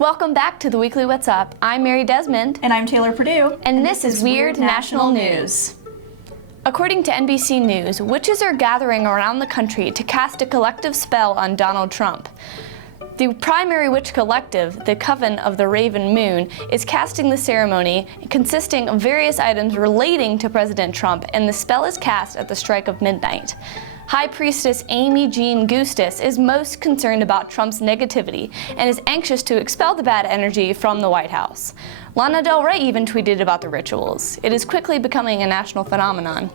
Welcome back to the Weekly What's Up. I'm Mary Desmond. And I'm Taylor Purdue. And this is Weird National News. According to NBC News, witches are gathering around the country to cast a collective spell on Donald Trump. The primary witch collective, the Coven of the Raven Moon, is casting the ceremony consisting of various items relating to President Trump, and the spell is cast at the strike of midnight. High Priestess Amy Jean Gustis is most concerned about Trump's negativity and is anxious to expel the bad energy from the White House. Lana Del Rey even tweeted about the rituals. It is quickly becoming a national phenomenon.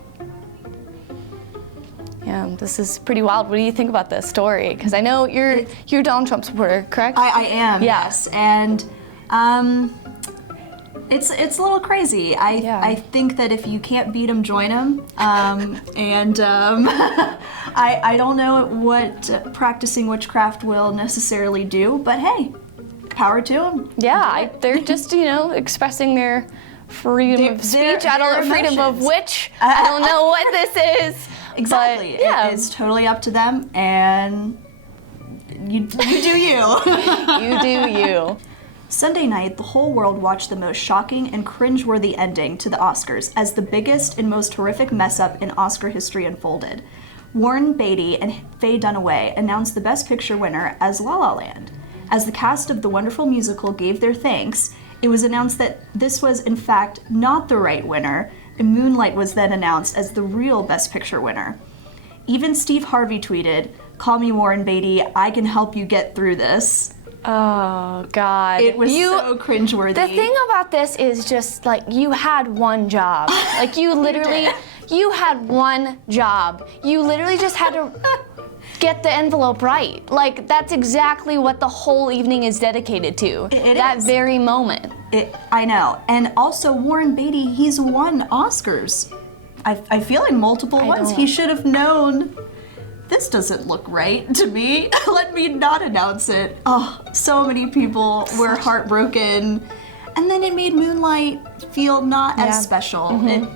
Yeah, this is pretty wild. What do you think about this story? Because I know you're Donald Trump supporter, correct? I am, Yeah. yes. And it's a little crazy. I think that if you can't beat him, join him. I don't know what practicing witchcraft will necessarily do, but hey, power to them. Yeah, they're just, expressing their freedom of speech. I don't know, freedom of which. I don't know what this is. Exactly. But, yeah. It's totally up to them, and you do you. You do you. Sunday night, the whole world watched the most shocking and cringeworthy ending to the Oscars as the biggest and most horrific mess-up in Oscar history unfolded. Warren Beatty and Faye Dunaway announced the Best Picture winner as La La Land. As the cast of the wonderful musical gave their thanks, it was announced that this was in fact not the right winner, and Moonlight was then announced as the real Best Picture winner. Even Steve Harvey tweeted, "Call me Warren Beatty, I can help you get through this." Oh, God. It was so cringeworthy. The thing about this is just, you had one job. You literally, you had one job. You literally just had to get the envelope right. That's exactly what the whole evening is dedicated to. That very moment. I know. And also, Warren Beatty, he's won Oscars. I feel like multiple ones. He should have known, this doesn't look right to me. Let me not announce it. Oh, so many people were heartbroken. And then it made Moonlight feel not as special. Mm-hmm.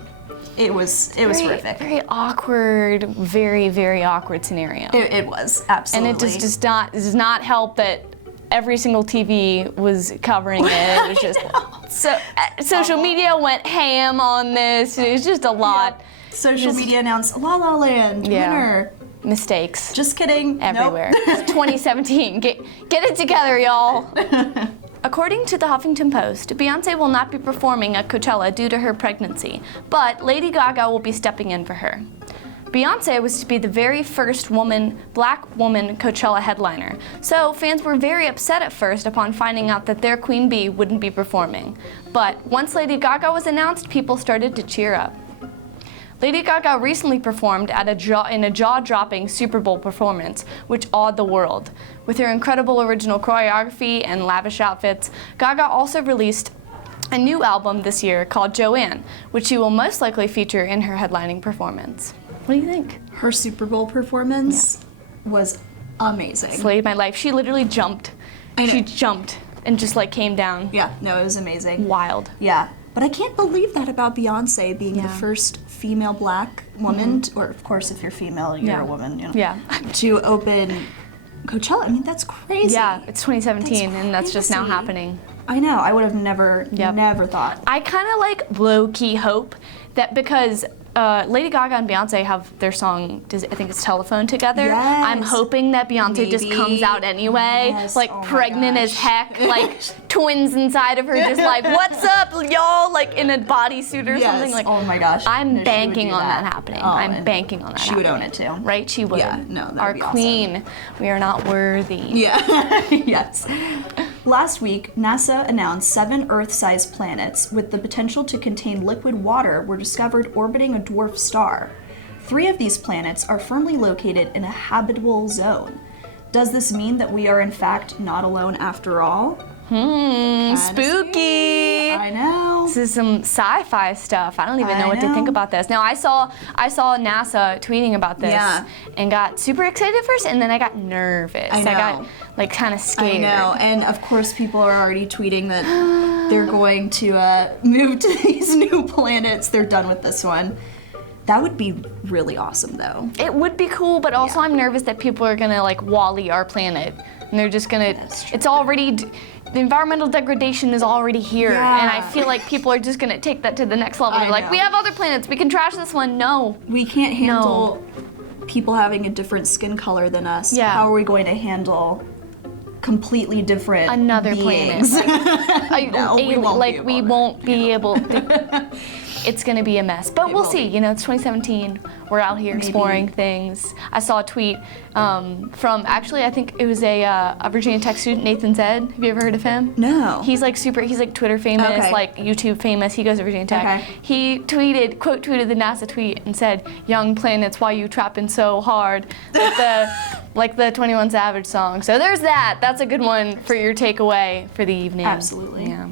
It was horrific. Very awkward, very, very awkward scenario. It was, absolutely. And it just does not help that every single TV was covering it. It was just social media went ham on this. It was just a lot. Yeah. Social media announced La La Land winner. Mistakes. Just kidding. Everywhere. Nope. It's 2017. Get it together, y'all. According to the Huffington Post, Beyoncé will not be performing at Coachella due to her pregnancy, but Lady Gaga will be stepping in for her. Beyoncé was to be the very first black woman Coachella headliner, so fans were very upset at first upon finding out that their Queen Bee wouldn't be performing. But once Lady Gaga was announced, people started to cheer up. Lady Gaga recently performed in a jaw-dropping Super Bowl performance, which awed the world. With her incredible original choreography and lavish outfits, Gaga also released a new album this year called Joanne, which she will most likely feature in her headlining performance. What do you think? Her Super Bowl performance was amazing. Slayed my life. She literally jumped. She jumped and just came down. Yeah, no, it was amazing. Wild. Yeah, but I can't believe that about Beyoncé being the first female black woman, or of course if you're female, you're a woman, to open Coachella. I mean, that's crazy. Yeah, it's 2017 and that's just now happening. I know, I would have never thought. I kind of low-key hope that because Lady Gaga and Beyonce have their song, I think it's Telephone, together. Yes. I'm hoping that Beyonce just comes out anyway, pregnant as heck, twins inside of her, just what's up, y'all, in a bodysuit or something. Oh my gosh. I'm banking on that happening. I'm banking on that She would own it too. Right? She would. Yeah, no, that'd Our be queen. Awesome. We are not worthy. Yeah. Yes. Last week, NASA announced 7 Earth-sized planets with the potential to contain liquid water were discovered orbiting a dwarf star. 3 of these planets are firmly located in a habitable zone. Does this mean that we are in fact not alone after all? Spooky. I know. This is some sci-fi stuff. I don't even know what to think about this. Now, I saw NASA tweeting about this and got super excited first, and then I got nervous. I got kind of scared. I know, and of course people are already tweeting that they're going to move to these new planets. They're done with this one. That would be really awesome, though. It would be cool, but also I'm nervous that people are gonna Wall-E our planet. and they're just gonna, it's already, the environmental degradation is already here, and I feel like people are just gonna take that to the next level. They're like, we have other planets, we can trash this one. No. We can't handle people having a different skin color than us. Yeah. How are we going to handle completely different another beings? planet? No, we won't be able to. It's gonna be a mess, but we'll see. You know, it's 2017. We're out here exploring things. I saw a tweet from, actually, I think it was a Virginia Tech student, Nathan Zed. Have you ever heard of him? No. He's like Twitter famous, like YouTube famous. He goes to Virginia Tech. Okay. He quote tweeted the NASA tweet and said, "Young planets, why you trapping so hard?" Like the 21 Savage song. So there's that. That's a good one for your takeaway for the evening. Absolutely. Yeah.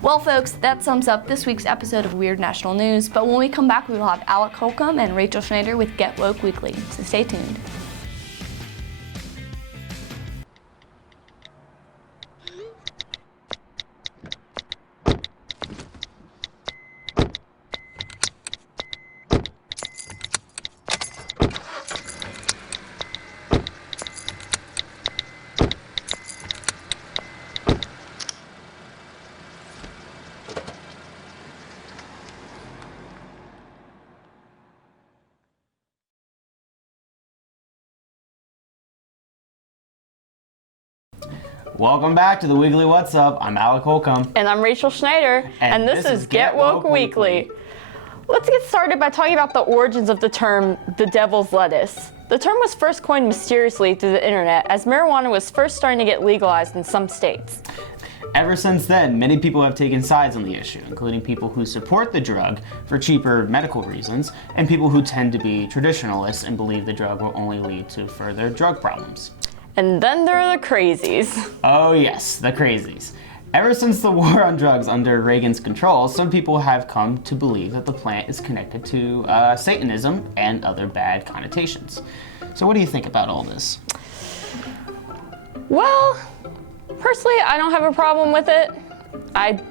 Well, folks, that sums up this week's episode of Weird National News. But when we come back, we will have Alec Holcomb and Rachel Schneider with Get Woke Weekly. So stay tuned. Welcome back to the Wiggly What's Up. I'm Alec Holcomb. And I'm Rachel Schneider. And this is Get Woke Weekly. Let's get started by talking about the origins of the term, the devil's lettuce. The term was first coined mysteriously through the internet as marijuana was first starting to get legalized in some states. Ever since then, many people have taken sides on the issue, including people who support the drug for cheaper medical reasons, and people who tend to be traditionalists and believe the drug will only lead to further drug problems. And then there are the crazies. Oh yes, the crazies. Ever since the war on drugs under Reagan's control, some people have come to believe that the plant is connected to Satanism and other bad connotations. So what do you think about all this? Well, personally, I don't have a problem with it. I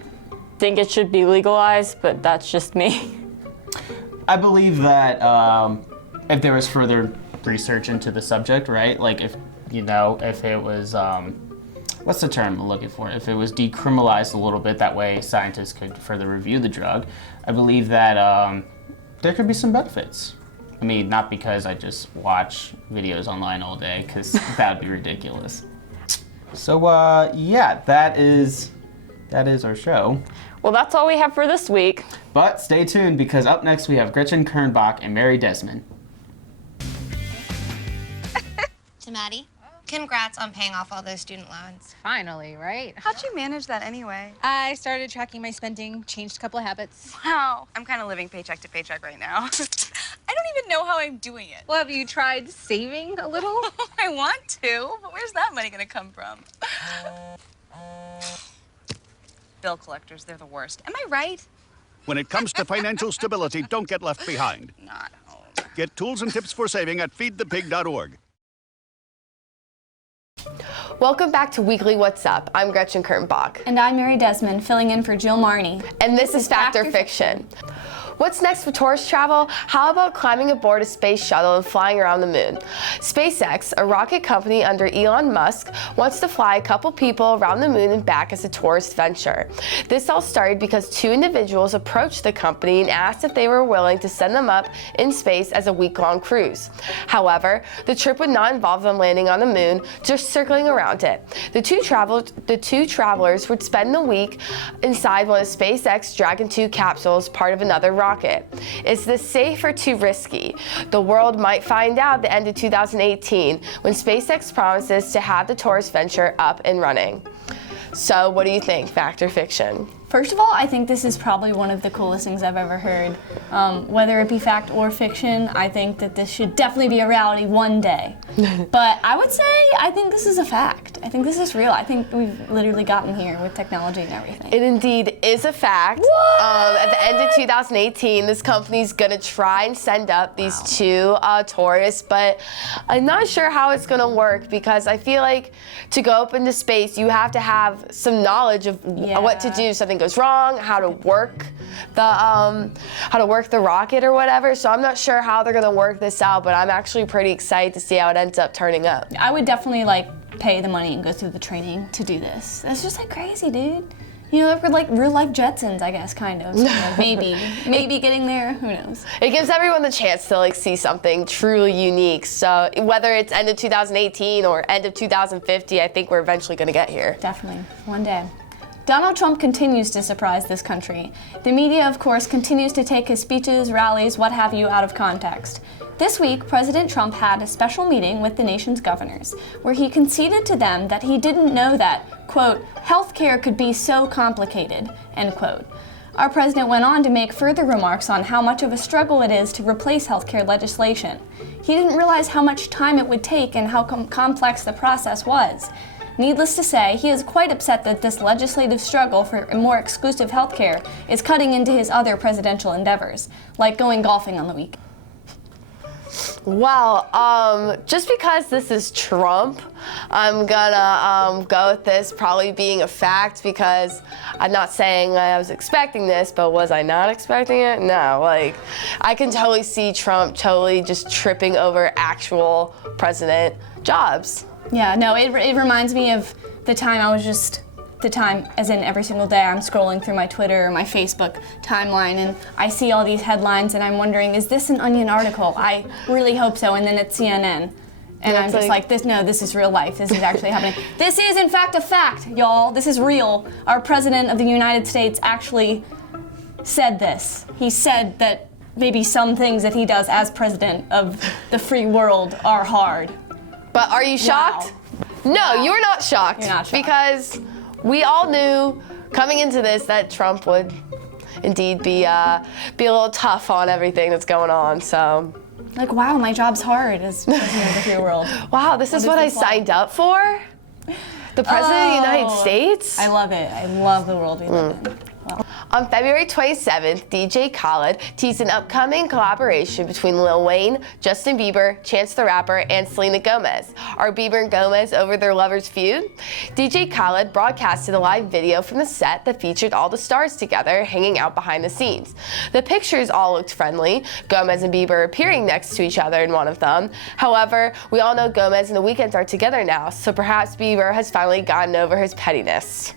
think it should be legalized, but that's just me. I believe that if there was further research into the subject, right? Like if it was, what's the term I'm looking for? If it was decriminalized a little bit, that way scientists could further review the drug, I believe that there could be some benefits. I mean, not because I just watch videos online all day, because that would be ridiculous. So, yeah, that is our show. Well, that's all we have for this week. But stay tuned, because up next we have Gretchen Kernbach and Mary Desmond. To Maddie. Congrats on paying off all those student loans. Finally, right? How'd you manage that anyway? I started tracking my spending, changed a couple of habits. Wow. I'm kind of living paycheck to paycheck right now. I don't even know how I'm doing it. Well, have you tried saving a little? I want to, but where's that money gonna come from? Bill collectors, they're the worst. Am I right? When it comes to financial stability, don't get left behind. Not home. Get tools and tips for saving at feedthepig.org. Welcome back to Weekly What's Up. I'm Gretchen Kernbach. And I'm Mary Desmond, filling in for Jill Marney. And this is Factor Fiction. What's next for tourist travel? How about climbing aboard a space shuttle and flying around the moon? SpaceX, a rocket company under Elon Musk, wants to fly a couple people around the moon and back as a tourist venture. This all started because two individuals approached the company and asked if they were willing to send them up in space as a week-long cruise. However, the trip would not involve them landing on the moon, just circling around it. The two travelers would spend the week inside one of SpaceX Dragon 2 capsules, part of another rocket. Is this safe or too risky? The world might find out at the end of 2018 when SpaceX promises to have the tourist venture up and running. So what do you think, Fact or Fiction? First of all, I think this is probably one of the coolest things I've ever heard. Whether it be fact or fiction, I think that this should definitely be a reality one day. But I would say I think this is a fact. I think this is real. I think we've literally gotten here with technology and everything. It indeed is a fact. At the end of 2018, this company's gonna try and send up these two tourists, but I'm not sure how it's gonna work because I feel like to go up into space, you have to have some knowledge of what to do if something goes wrong, how to work the rocket or whatever. So I'm not sure how they're gonna work this out, but I'm actually pretty excited to see how it ends up turning up. I would definitely pay the money and go through the training to do this. That's just like crazy, dude. You know, we're like real life Jetsons, I guess, kind of. Maybe getting there, who knows? It gives everyone the chance to like see something truly unique. So whether it's end of 2018 or end of 2050, I think we're eventually going to get here. Definitely, one day. Donald Trump continues to surprise this country. The media, of course, continues to take his speeches, rallies, what have you, out of context. This week, President Trump had a special meeting with the nation's governors, where he conceded to them that he didn't know that, quote, healthcare could be so complicated, end quote. Our president went on to make further remarks on how much of a struggle it is to replace healthcare legislation. He didn't realize how much time it would take and how complex the process was. Needless to say, he is quite upset that this legislative struggle for a more exclusive healthcare is cutting into his other presidential endeavors, like going golfing on the weekend. Well, just because this is Trump, I'm gonna go with this probably being a fact, because I'm not saying I was expecting this, but was I not expecting it? No, like, I can totally see Trump totally just tripping over actual president jobs. Yeah, no, it reminds me of the time as in every single day I'm scrolling through my Twitter or my Facebook timeline and I see all these headlines and I'm wondering, is this an Onion article? I really hope so, and then it's CNN. And I'm just like, this is real life. This is actually happening. This is, in fact, a fact, y'all. This is real. Our President of the United States actually said this. He said that maybe some things that he does as president of the free world are hard. But are you shocked? Wow. No, you are not shocked. You're not shocked. Because we all knew coming into this that Trump would indeed be a little tough on everything that's going on. So, like, wow, my job's hard as president of the free world. Wow, this is what I signed up for? The president of the United States? I love it. I love the world we live in. Wow. On February 27th, DJ Khaled teased an upcoming collaboration between Lil Wayne, Justin Bieber, Chance the Rapper, and Selena Gomez. Are Bieber and Gomez over their lovers' feud? DJ Khaled broadcasted a live video from the set that featured all the stars together hanging out behind the scenes. The pictures all looked friendly, Gomez and Bieber appearing next to each other in one of them. However, we all know Gomez and The Weeknd are together now, so perhaps Bieber has finally gotten over his pettiness.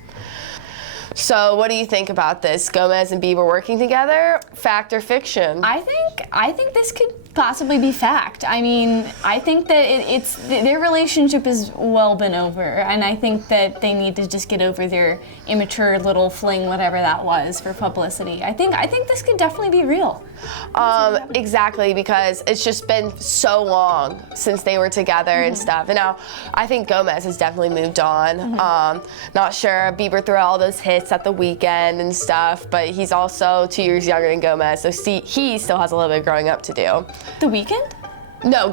So what do you think about this? Gomez and Bieber working together? Fact or fiction? I think this could possibly be fact. I mean, I think that their relationship is well been over, and I think that they need to just get over their immature little fling, whatever that was, for publicity. I think this could definitely be real. Exactly, because it's just been so long since they were together and stuff. And now I think Gomez has definitely moved on. Not sure. Bieber threw all those hits at the weekend and stuff, but he's also 2 years younger than Gomez, so he still has a little bit of growing up to do. The Weeknd? No,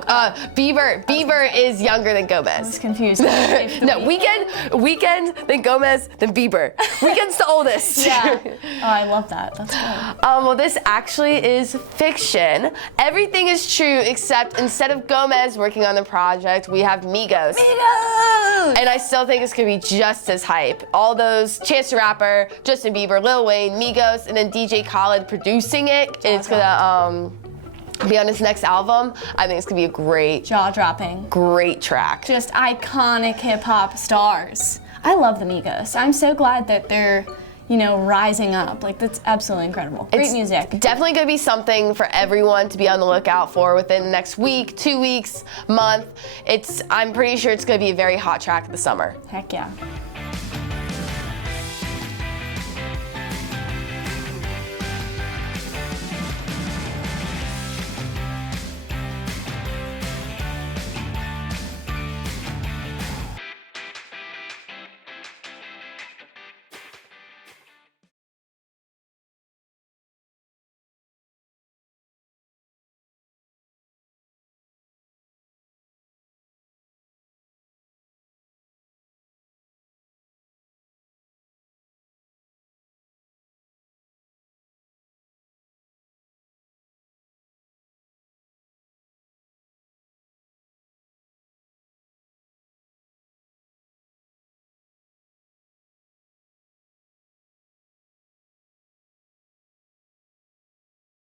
Bieber is younger than Gomez. I was confused. No, Weeknd, then Gomez, then Bieber. Weeknd's the oldest. Yeah. Oh, I love that. That's good. Well, this actually is fiction. Everything is true except instead of Gomez working on the project, we have Migos. Migos! And I still think it's gonna be just as hype. All those Chance the Rapper, Justin Bieber, Lil Wayne, Migos, and then DJ Khaled producing it. It's gonna be on his next album. I think it's gonna be a great, jaw-dropping, great track. Just iconic hip-hop stars. I love the Migos. I'm so glad that they're, rising up. Like, that's absolutely incredible. Great music. Definitely gonna be something for everyone to be on the lookout for within the next week, 2 weeks, month. I'm pretty sure it's gonna be a very hot track of the summer. Heck yeah.